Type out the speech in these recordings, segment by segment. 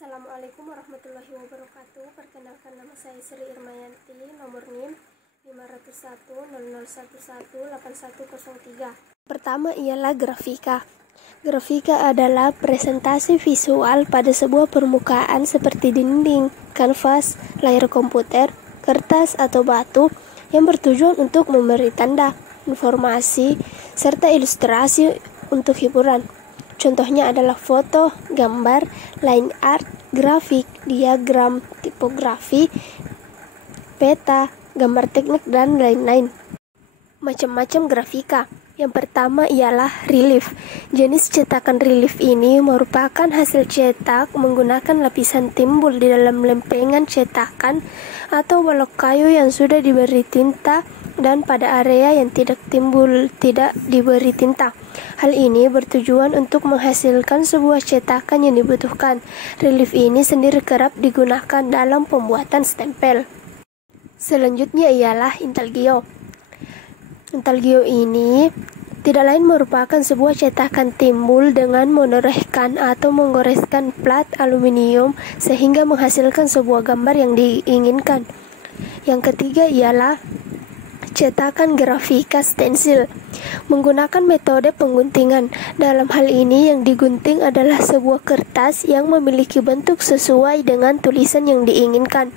Assalamualaikum warahmatullahi wabarakatuh. Perkenalkan, nama saya Sri Irmayanti, nomor NIM 50100118103. Pertama ialah grafika. Grafika adalah presentasi visual pada sebuah permukaan seperti dinding, kanvas, layar komputer, kertas atau batu yang bertujuan untuk memberi tanda, informasi, serta ilustrasi untuk hiburan. Contohnya adalah foto, gambar, line art, grafik, diagram, tipografi, peta, gambar teknik, dan lain-lain. Macam-macam grafika. Yang pertama ialah relief. Jenis cetakan relief ini merupakan hasil cetak menggunakan lapisan timbul di dalam lempengan cetakan atau balok kayu yang sudah diberi tinta dan pada area yang tidak diberi tinta. Hal ini bertujuan untuk menghasilkan sebuah cetakan yang dibutuhkan. Relief ini sendiri kerap digunakan dalam pembuatan stempel. Selanjutnya ialah intaglio. Intaglio ini tidak lain merupakan sebuah cetakan timbul dengan menorehkan atau menggoreskan plat aluminium sehingga menghasilkan sebuah gambar yang diinginkan. Yang ketiga ialah cetakan grafika stensil. Menggunakan metode pengguntingan. Dalam hal ini yang digunting adalah sebuah kertas yang memiliki bentuk sesuai dengan tulisan yang diinginkan.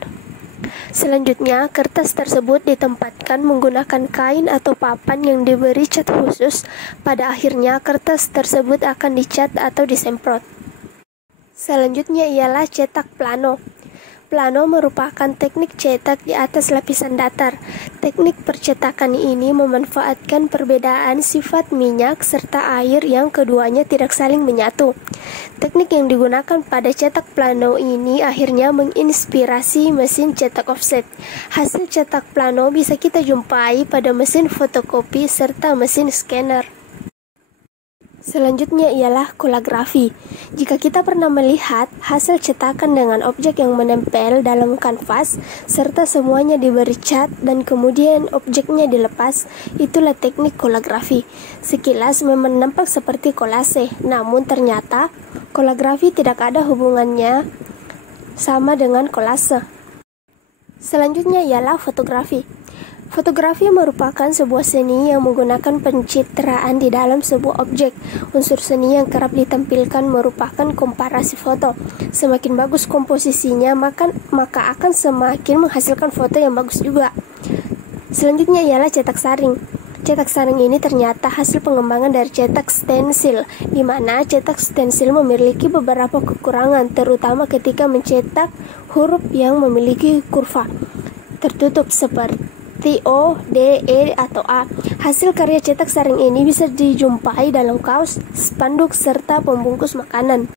Selanjutnya, kertas tersebut ditempatkan menggunakan kain atau papan yang diberi cat khusus. Pada akhirnya, kertas tersebut akan dicat atau disemprot. Selanjutnya ialah cetak plano. Plano merupakan teknik cetak di atas lapisan datar. Teknik percetakan ini memanfaatkan perbedaan sifat minyak serta air yang keduanya tidak saling menyatu. Teknik yang digunakan pada cetak plano ini akhirnya menginspirasi mesin cetak offset. Hasil cetak plano bisa kita jumpai pada mesin fotokopi serta mesin scanner. Selanjutnya ialah kolagrafi. Jika kita pernah melihat hasil cetakan dengan objek yang menempel dalam kanvas, serta semuanya diberi cat dan kemudian objeknya dilepas, itulah teknik kolagrafi. Sekilas memang nampak seperti kolase, namun ternyata kolagrafi tidak ada hubungannya sama dengan kolase. Selanjutnya ialah fotografi. Fotografi merupakan sebuah seni yang menggunakan pencitraan di dalam sebuah objek. Unsur seni yang kerap ditampilkan merupakan komparasi foto. Semakin bagus komposisinya, maka akan semakin menghasilkan foto yang bagus juga. Selanjutnya ialah cetak saring. Cetak saring ini ternyata hasil pengembangan dari cetak stensil, di mana cetak stensil memiliki beberapa kekurangan, terutama ketika mencetak huruf yang memiliki kurva tertutup seperti O, D, E, atau A. Hasil karya cetak saring ini bisa dijumpai dalam kaos, spanduk, serta pembungkus makanan.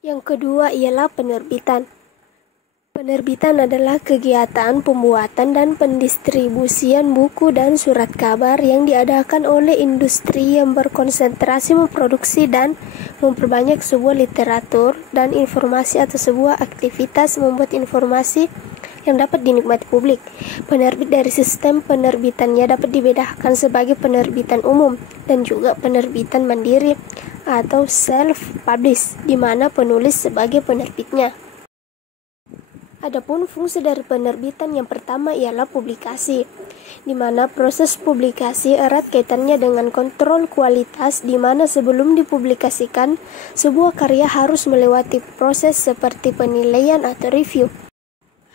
Yang kedua ialah penerbitan. Penerbitan adalah kegiatan pembuatan dan pendistribusian buku dan surat kabar yang diadakan oleh industri yang berkonsentrasi memproduksi dan memperbanyak sebuah literatur dan informasi atau sebuah aktivitas membuat informasi yang dapat dinikmati publik. Penerbit dari sistem penerbitannya dapat dibedakan sebagai penerbitan umum dan juga penerbitan mandiri atau self-publish, di mana penulis sebagai penerbitnya. Adapun fungsi dari penerbitan yang pertama ialah publikasi, di mana proses publikasi erat kaitannya dengan kontrol kualitas, di mana sebelum dipublikasikan, sebuah karya harus melewati proses seperti penilaian atau review.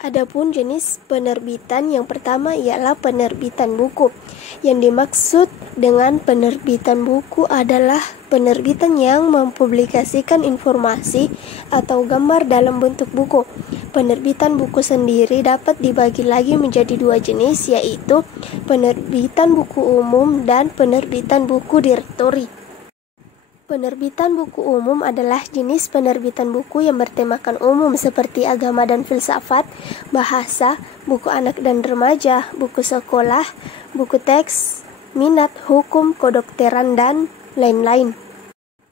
Adapun jenis penerbitan yang pertama ialah penerbitan buku. Yang dimaksud dengan penerbitan buku adalah penerbitan yang mempublikasikan informasi atau gambar dalam bentuk buku. Penerbitan buku sendiri dapat dibagi lagi menjadi dua jenis, yaitu penerbitan buku umum dan penerbitan buku direktori. Penerbitan buku umum adalah jenis penerbitan buku yang bertemakan umum seperti agama dan filsafat, bahasa, buku anak dan remaja, buku sekolah, buku teks, minat, hukum, kedokteran, dan lain-lain.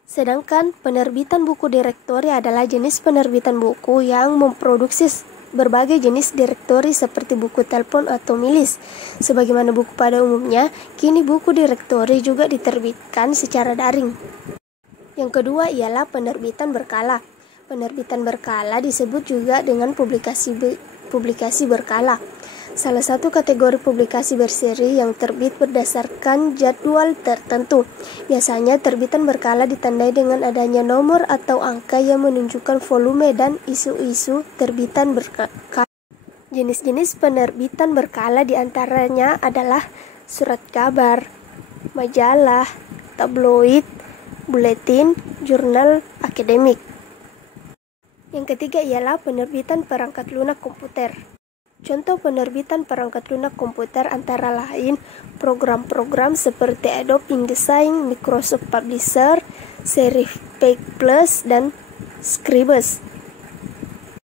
Sedangkan penerbitan buku direktori adalah jenis penerbitan buku yang memproduksi berbagai jenis direktori seperti buku telepon atau milis. Sebagaimana buku pada umumnya, kini buku direktori juga diterbitkan secara daring. Yang kedua ialah penerbitan berkala. Penerbitan berkala disebut juga dengan publikasi berkala. Salah satu kategori publikasi berseri yang terbit berdasarkan jadwal tertentu. Biasanya terbitan berkala ditandai dengan adanya nomor atau angka yang menunjukkan volume dan isu-isu terbitan berkala. Jenis-jenis penerbitan berkala diantaranya adalah surat kabar, majalah, tabloid, buletin, jurnal akademik. Yang ketiga ialah penerbitan perangkat lunak komputer. Contoh penerbitan perangkat lunak komputer antara lain program-program seperti Adobe InDesign, Microsoft Publisher, Serifpage Plus, dan Scribus.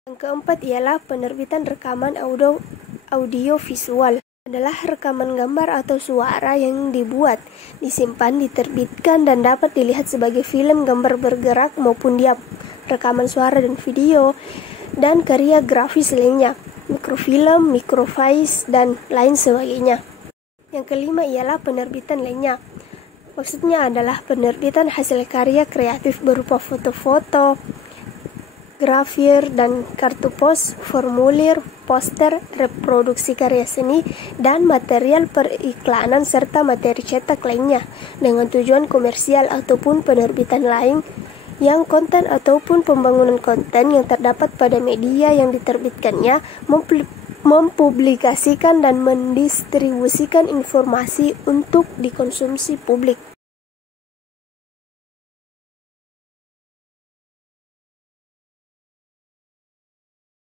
Yang keempat ialah penerbitan rekaman audio visual. Adalah rekaman gambar atau suara yang dibuat, disimpan, diterbitkan, dan dapat dilihat sebagai film gambar bergerak maupun diam, rekaman suara dan video, dan karya grafis lainnya, mikrofilm, mikrofiche, dan lain sebagainya. Yang kelima ialah penerbitan lainnya. Maksudnya adalah penerbitan hasil karya kreatif berupa foto-foto, grafir, dan kartu pos, formulir, poster, reproduksi karya seni, dan material periklanan serta materi cetak lainnya dengan tujuan komersial ataupun penerbitan lain yang konten ataupun pembangunan konten yang terdapat pada media yang diterbitkannya mempublikasikan dan mendistribusikan informasi untuk dikonsumsi publik.